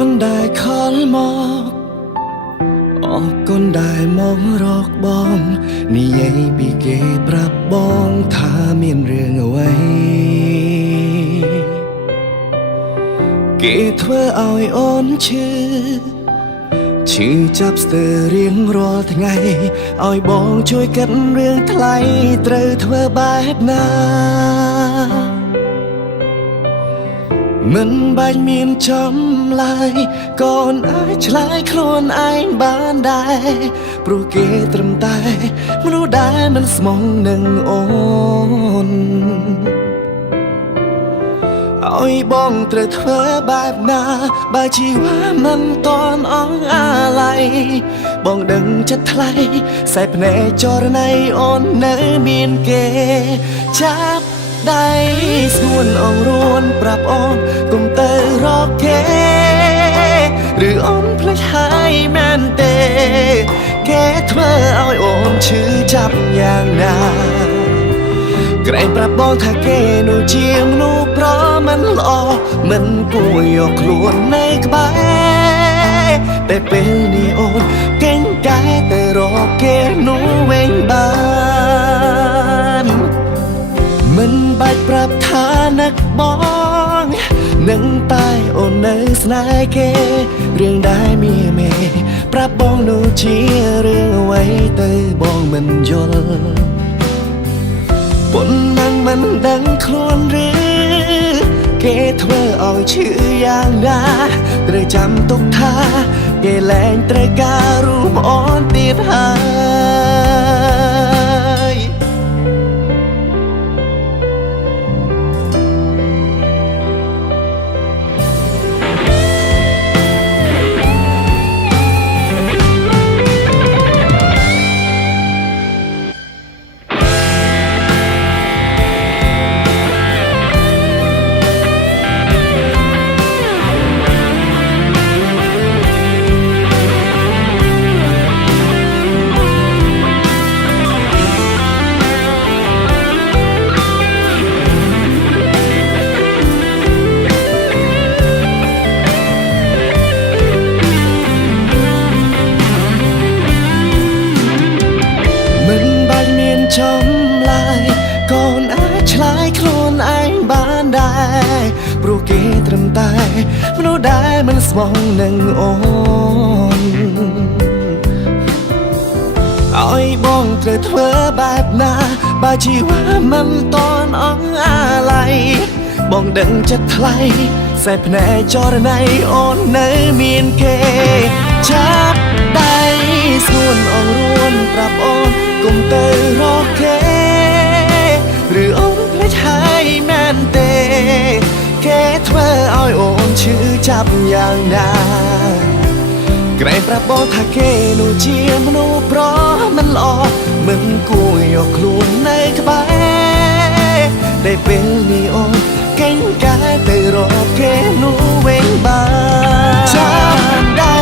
con đài khói mọc អរគុណដែលមករកបងនិយាយពីគេប្រាប់បងថាមានរឿងអ្វីគេធ្វើឲ្យអូនឈឺចាប់ស្ទើររៀងរាល់ថ្ងៃឲ្យបងជួយគិតរឿងថ្លៃត្រូវធ្វើបែបណាមិនបាច់មានចំឡាយកូនអាចឆ្លើយខ្លួនឯងបានដែរព្រោះគេត្រឹមតែមនុស្សដែលមិនស្មងនឹងអូនឲ្យបងត្រូវធ្វើបែបណាបើជីវ៉ាមិនតន់អងអាឡ័យបងដឹងចិត្តថ្លៃសែភ្នែកចរណៃអូននៅមានគេចាប់ដៃស្ងួនអងរួនប្រាប់អូនកុំទៅរកគេឬអូនភ្លេចហើយមែនទេគេធ្វើឲ្យអូនឈឺចាប់យ៉ាងណាក្រែងប្រាប់បងថាគេនោះជាមនុស្សប្រមិនល្អមិនគួរយកខ្លួននៅក្បែរតែពេលនេះអូនកេងកាយទៅរកគេនោះវិញបានមិនបាច់ប្រាប់ថានឹកបងនឹងតែអូននៅស្នេហ៍គេរឿងដែលមានមេប្រាប់បងនោះជារឿងអ្វីទៅបងមិនយល់ប៉ុន្មានមិនដឹងខ្លួនឬគេធ្វើឲ្យឈឺយ៉ាងណាត្រូវចាំទុកថាគេលែងត្រូវការរូបអូនទៀតហើយចំឡាយកូនអាចឆ្លើយខ្លួនឯងបានដែរព្រោះគេត្រឹមតែមនុស្សដែលមិនស្មងនឹងអូនឲ្យបងត្រូវធ្វើបែបណាបើជីវ៉ាមិនតន់អងអាឡ័យបងដឹងចិត្តថ្លៃសែភ្នែកចរណៃអូននៅមានគេចាប់ដៃស្ងួនអងរួនប្រាប់អូនកុំទៅរកគេឬអូនភ្លេចហើយមែនទេគេធ្វើឲ្យអូនឈឺចាប់យ៉ាងណាក្រែងប្រាប់បងថាគេនោះជាមនុស្សប្រមិនល្អមិនគួរយកខ្លួននៅក្បែរតែពេលនេះអូនកេងកាយទៅរកគេនោះវិញបានចាំដៃ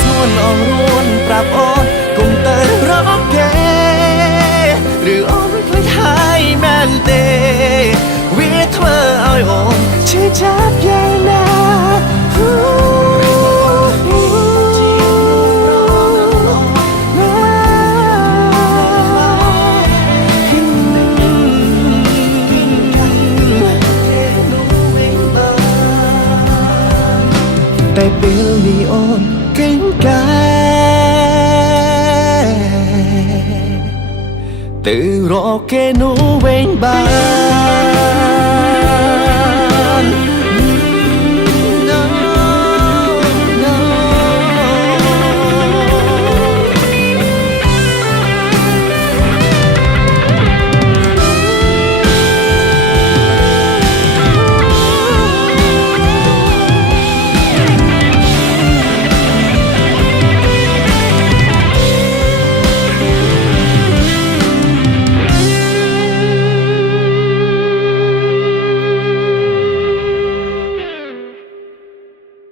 ស្ងួនអងរួនប្រាប់អូនកុំទៅរកគេឬអូនភ្លេចហើយមែនទេវាធ្វើឲ្យអូនឈឺចាប់យ៉ាងណាតែពេលនេះអូនកេងកាយទៅរកគេនោះវិញបាន